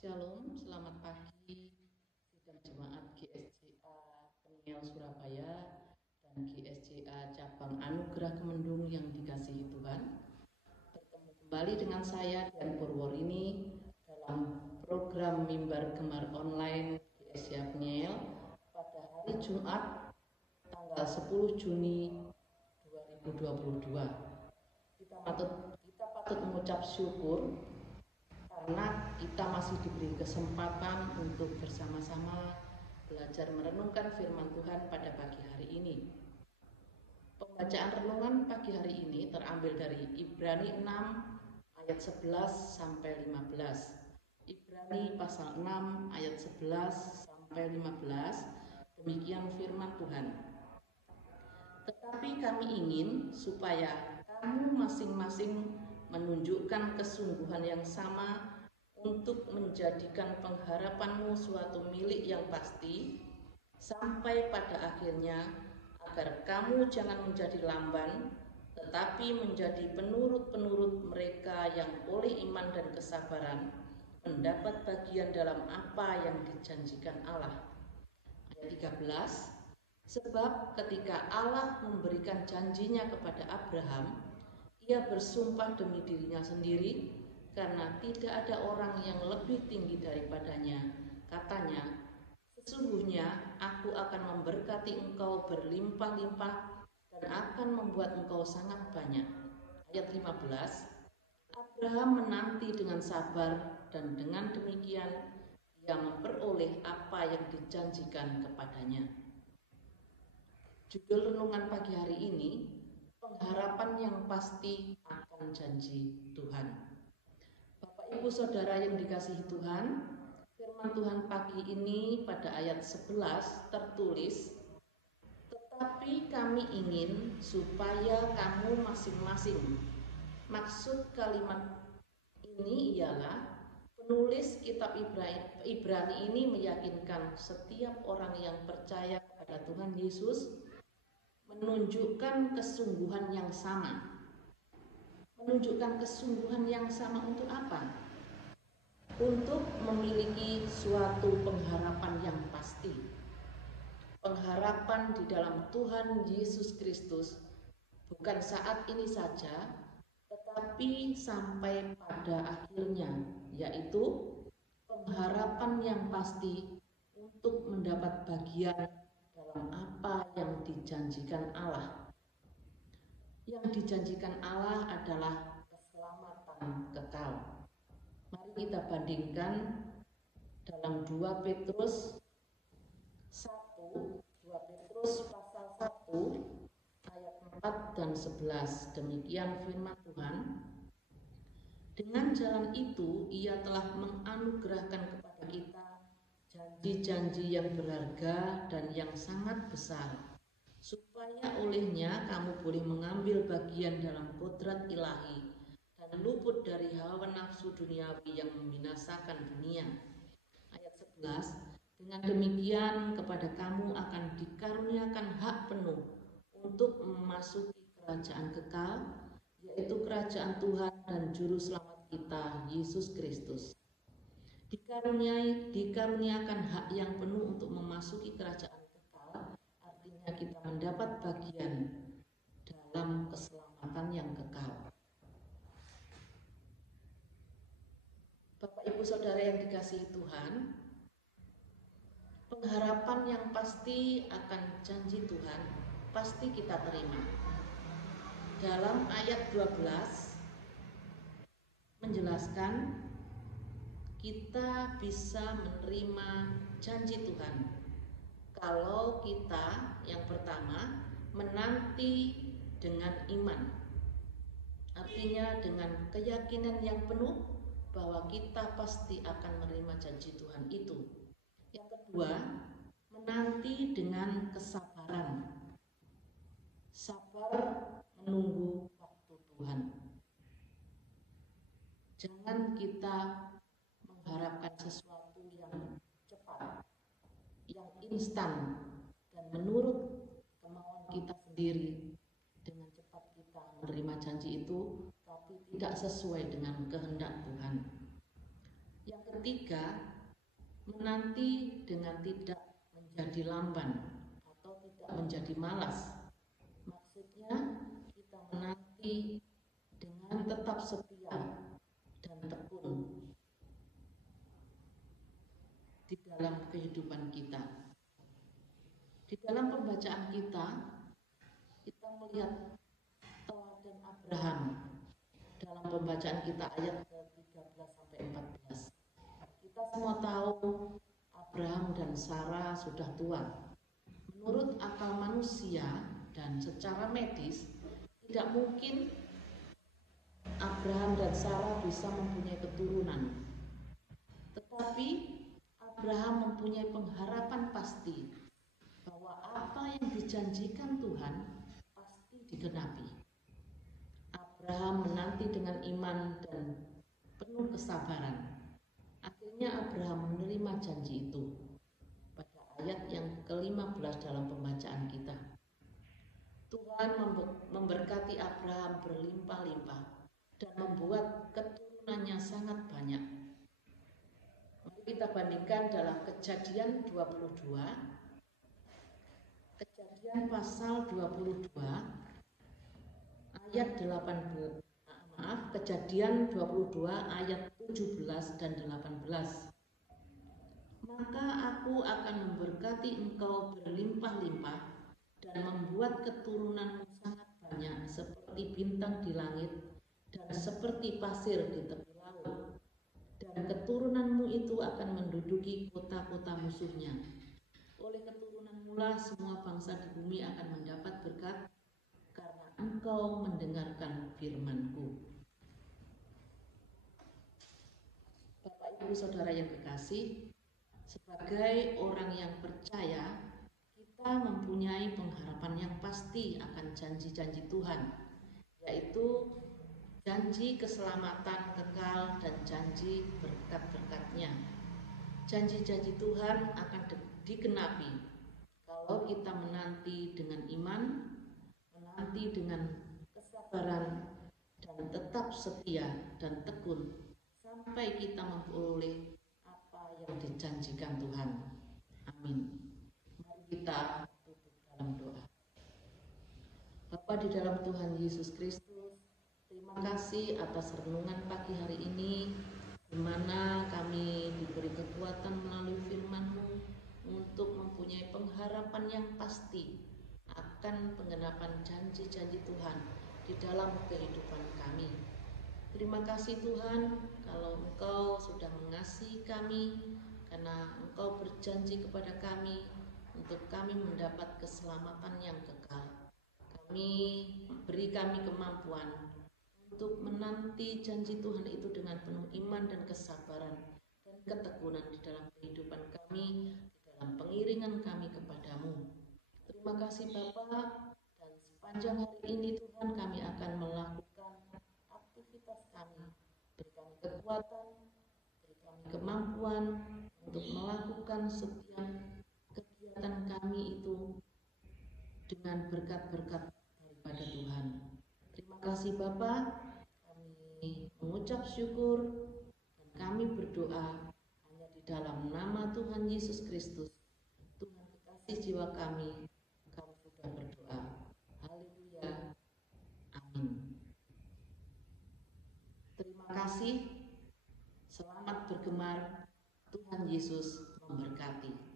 Shalom, selamat pagi sidang jemaat GSJA Peniel Surabaya dan GSJA Cabang Anugerah Kemendung yang dikasihi Tuhan. Bertemu kembali dengan saya Dian Purworini dalam program Mimbar Gemar Online GSJA Peniel pada hari Jumat tanggal 10 Juni 2022. Kita patut mengucap syukur karena kita masih diberi kesempatan untuk bersama-sama belajar merenungkan firman Tuhan pada pagi hari ini. Pembacaan renungan pagi hari ini terambil dari Ibrani 6 ayat 11 sampai 15. Ibrani pasal 6 ayat 11 sampai 15. Demikian firman Tuhan. Tetapi kami ingin supaya kamu masing-masing menunjukkan kesungguhan yang sama untuk menjadikan pengharapanmu suatu milik yang pasti sampai pada akhirnya, agar kamu jangan menjadi lamban, tetapi menjadi penurut-penurut mereka yang oleh iman dan kesabaran mendapat bagian dalam apa yang dijanjikan Allah. Ayat 13, sebab ketika Allah memberikan janjinya kepada Abraham, ia bersumpah demi dirinya sendiri, karena tidak ada orang yang lebih tinggi daripadanya. Katanya, sesungguhnya aku akan memberkati engkau berlimpah-limpah dan akan membuat engkau sangat banyak. Ayat 15, Abraham menanti dengan sabar dan dengan demikian ia memperoleh apa yang dijanjikan kepadanya. Judul renungan pagi hari ini, pengharapan yang pasti akan janji Tuhan. Bapak Ibu Saudara yang dikasihi Tuhan, firman Tuhan pagi ini pada ayat 11 tertulis, tetapi kami ingin supaya kamu masing-masing. Maksud kalimat ini ialah penulis kitab Ibrani ini meyakinkan setiap orang yang percaya kepada Tuhan Yesus menunjukkan kesungguhan yang sama. Menunjukkan kesungguhan yang sama untuk apa? Untuk memiliki suatu pengharapan yang pasti. Pengharapan di dalam Tuhan Yesus Kristus bukan saat ini saja, tetapi sampai pada akhirnya, yaitu pengharapan yang pasti untuk mendapat bagian dalam apa yang dijanjikan Allah. Yang dijanjikan Allah adalah keselamatan kekal. Mari kita bandingkan dalam 2 Petrus 1, 2 Petrus pasal 1 ayat 4 dan 11. Demikian firman Tuhan. Dengan jalan itu ia telah menganugerahkan kepada kita janji-janji yang berharga dan yang sangat besar, supaya olehnya kamu boleh mengambil bagian dalam kodrat ilahi dan luput dari hawa nafsu duniawi yang membinasakan dunia. Ayat 11, dengan demikian kepada kamu akan dikaruniakan hak penuh untuk memasuki kerajaan kekal, yaitu kerajaan Tuhan dan Juru Selamat kita, Yesus Kristus. Dikaruniakan hak yang penuh untuk memasuki kerajaan kekal, artinya kita mendapat bagian dalam keselamatan yang kekal. Bapak Ibu Saudara yang dikasihi Tuhan, pengharapan yang pasti akan janji Tuhan pasti kita terima. Dalam ayat 12 menjelaskan kita bisa menerima janji Tuhan kalau kita yang pertama menanti dengan iman, artinya dengan keyakinan yang penuh bahwa kita pasti akan menerima janji Tuhan itu. Yang kedua, menanti dengan kesabaran, sabar menunggu waktu Tuhan. Jangan kita mengharapkan sesuatu yang cepat, yang instan, dan menurut kemauan kita sendiri. Dengan cepat kita menerima janji itu, tapi tidak sesuai dengan kehendak Tuhan. Yang ketiga, menanti dengan tidak menjadi lamban atau tidak menjadi malas. Maksudnya kita menanti dengan tetap setia dan tekun di dalam kehidupan kita. Di dalam pembacaan kita melihat teladan Abraham dalam pembacaan kita ayat ke-13 sampai 14. Kita semua tahu Abraham dan Sarah sudah tua. Menurut akal manusia dan secara medis, tidak mungkin Abraham dan Sarah bisa mempunyai keturunan. Tetapi Abraham mempunyai pengharapan pasti bahwa apa yang dijanjikan Tuhan pasti digenapi. Abraham menanti dengan iman dan penuh kesabaran. Akhirnya Abraham menerima janji itu pada ayat yang ke-15 dalam pembacaan kita. Tuhan memberkati Abraham berlimpah-limpah dan membuat keturunannya sangat banyak. Mari kita bandingkan dalam Kejadian 22, Kejadian pasal 22 ayat 18. Kejadian 22 ayat 17 dan 18. Maka aku akan memberkati engkau berlimpah-limpah dan membuat keturunanmu sangat banyak seperti bintang di langit dan seperti pasir di tepi laut. Dan keturunanmu itu akan menduduki kota-kota musuhnya. Oleh keturunanmu lah semua bangsa di bumi akan mendapat berkat karena engkau mendengarkan firman-Ku. Bapak Ibu Saudara yang kekasih, sebagai orang yang percaya, kita mempunyai pengharapan yang pasti akan janji-janji Tuhan, yaitu janji keselamatan kekal dan janji berkat-berkat-Nya. Janji-janji Tuhan akan digenapi kalau kita menanti dengan iman, menanti dengan kesabaran, dan tetap setia dan tekun sampai kita memperoleh apa yang dijanjikan Tuhan. Amin. Mari kita tutup dalam doa. Bapa di dalam Tuhan Yesus Kristus, terima kasih atas renungan pagi hari ini, di mana kami diberi kekuatan melalui firman-Mu untuk mempunyai pengharapan yang pasti akan penggenapan janji-janji Tuhan di dalam kehidupan kami. Terima kasih Tuhan, kalau Engkau sudah mengasihi kami, karena Engkau berjanji kepada kami untuk kami mendapat keselamatan yang kekal. Beri kami kemampuan untuk menanti janji Tuhan itu dengan penuh iman dan kesabaran dan ketekunan di dalam kehidupan kami, di dalam pengiringan kami kepadamu. Terima kasih Bapa, dan sepanjang hari ini Tuhan kami akan melakukan aktivitas kami. Beri kami kekuatan, beri kami kemampuan untuk melakukan setiap kegiatan kami itu dengan berkat-berkat daripada Tuhan. Terima kasih Bapa, kami mengucap syukur dan kami berdoa hanya di dalam nama Tuhan Yesus Kristus. Tuhan kekasih jiwa kami sudah berdoa. Haleluya. Amin. Terima kasih. Selamat bergemar. Tuhan Yesus memberkati.